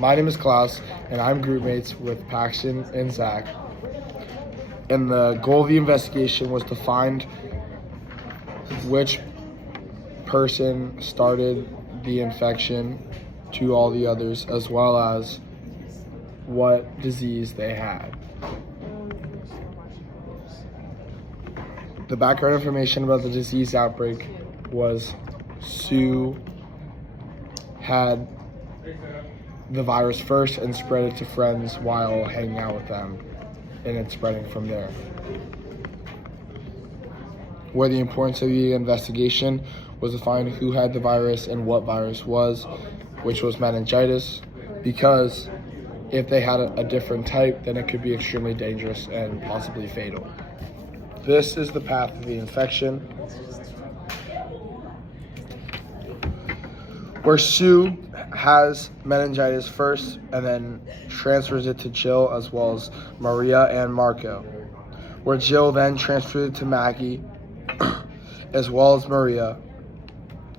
My name is Klaus, and I'm group mates with Paxton and Zach. And the goal of the investigation was to find which person started the infection to all the others, as well as what disease they had. The background information about the disease outbreak was Sue had the virus first and spread it to friends while hanging out with them, and it's spreading from there. Where the importance of the investigation was to find who had the virus and what virus was, which was meningitis, because if they had a different type, then it could be extremely dangerous and possibly fatal. This is the path of the infection, where Sue has meningitis first and then transfers it to Jill as well as Maria and Marco, where Jill then transfers it to Maggie as well as Maria,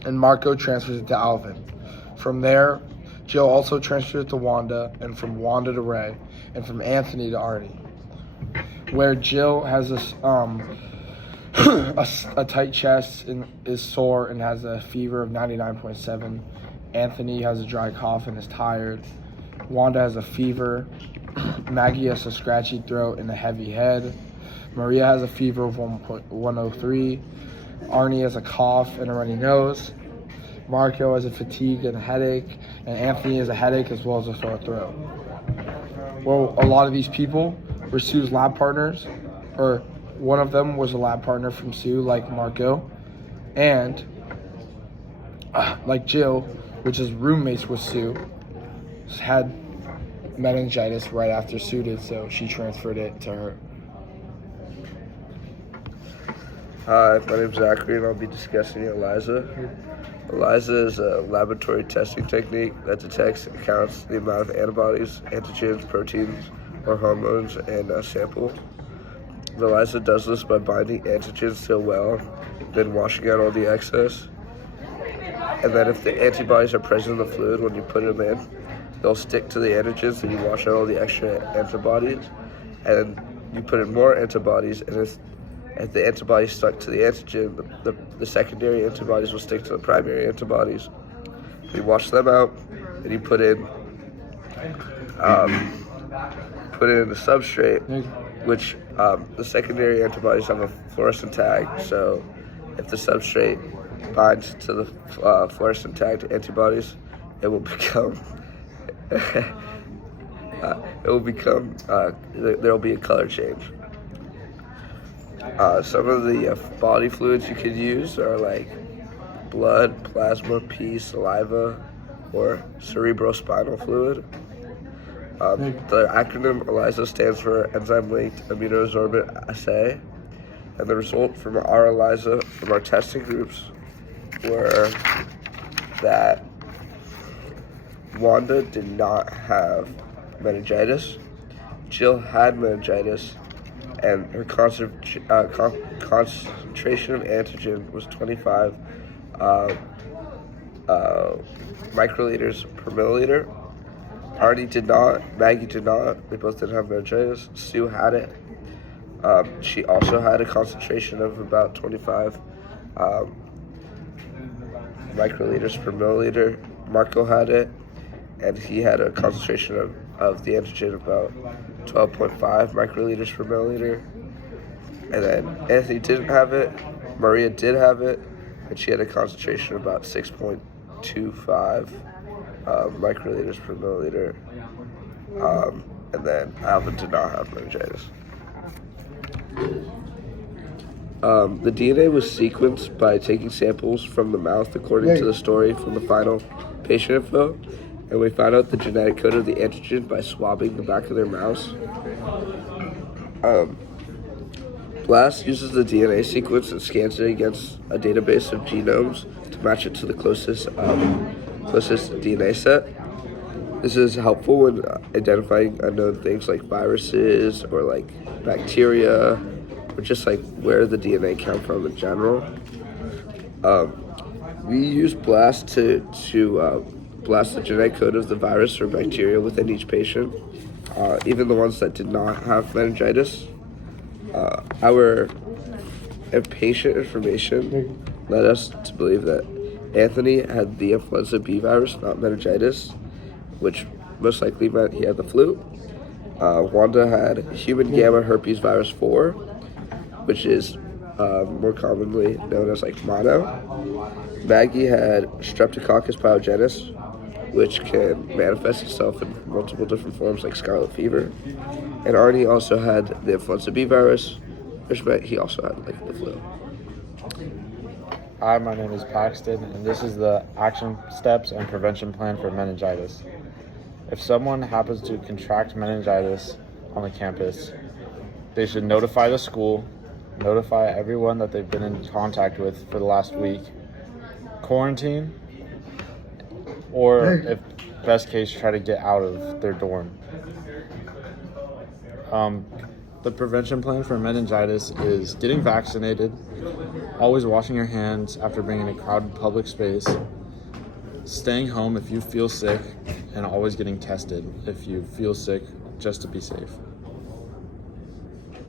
and Marco transfers it to Alvin. From there, Jill also transfers it to Wanda, and from Wanda to Ray, and from Anthony to Arnie, where Jill has this a tight chest and is sore and has a fever of 99.7. Anthony has a dry cough and is tired. Wanda has a fever. Maggie has a scratchy throat and a heavy head. Maria has a fever of 103. Arnie has a cough and a runny nose. Marco has a fatigue and a headache. And Anthony has a headache as well as a sore throat. Well, a lot of these people were Sue's lab partners, or one of them was a lab partner from Sue, like Marco, and like Jill, which is roommates with Sue, had meningitis right after Sue did, so she transferred it to her. Hi, my name's Zachary, and I'll be discussing ELISA. ELISA is a laboratory testing technique that detects and counts the amount of antibodies, antigens, proteins, or hormones in a sample. The ELISA does this by binding antigens to a well, then washing out all the excess. And then if the antibodies are present in the fluid when you put them in, they'll stick to the antigens, and you wash out all the extra antibodies. And you put in more antibodies, and if the antibodies stuck to the antigen, the secondary antibodies will stick to the primary antibodies. You wash them out, and you put in the substrate, which the secondary antibodies have a fluorescent tag. So if the substrate binds to the fluorescent tagged antibodies, it will become there will be a color change. Some of the body fluids you could use are like blood, plasma, pee, saliva, or cerebrospinal fluid. The acronym ELISA stands for Enzyme-Linked Immunosorbent Assay, and the result from our ELISA from our testing groups were that Wanda did not have meningitis, Jill had meningitis, and her concentration of antigen was 25 microliters per milliliter. Arnie did not, Maggie did not, they both didn't have meningitis. Sue had it. She also had a concentration of about 25 microliters per milliliter. Marco had it, and he had a concentration of the antigen about 12.5 microliters per milliliter. And then Anthony didn't have it, Maria did have it, and she had a concentration of about 6.25 microliters per milliliter. And then Alvin did not have meningitis. The DNA was sequenced by taking samples from the mouth according to the story from the final patient info, and we found out the genetic code of the antigen by swabbing the back of their mouths. BLAST uses the DNA sequence and scans it against a database of genomes to match it to the closest DNA set. This is helpful when identifying unknown things like viruses or like bacteria, or just like where the DNA came from in general. We use BLAST blast the genetic code of the virus or bacteria within each patient, even the ones that did not have meningitis. Our patient information led us to believe that Anthony had the influenza B virus, not meningitis, which most likely meant he had the flu. Wanda had human gamma herpes virus 4, which is more commonly known as like mono. Maggie had streptococcus pyogenes, which can manifest itself in multiple different forms like scarlet fever. And Arnie also had the influenza B virus, which meant he also had like the flu. Hi, my name is Paxton, and this is the action steps and prevention plan for meningitis. If someone happens to contract meningitis on the campus, they should notify the school, notify everyone that they've been in contact with for the last week, quarantine, or if best case, try to get out of their dorm. The prevention plan for meningitis is getting vaccinated, always washing your hands after being in a crowded public space, staying home if you feel sick, and always getting tested if you feel sick, just to be safe.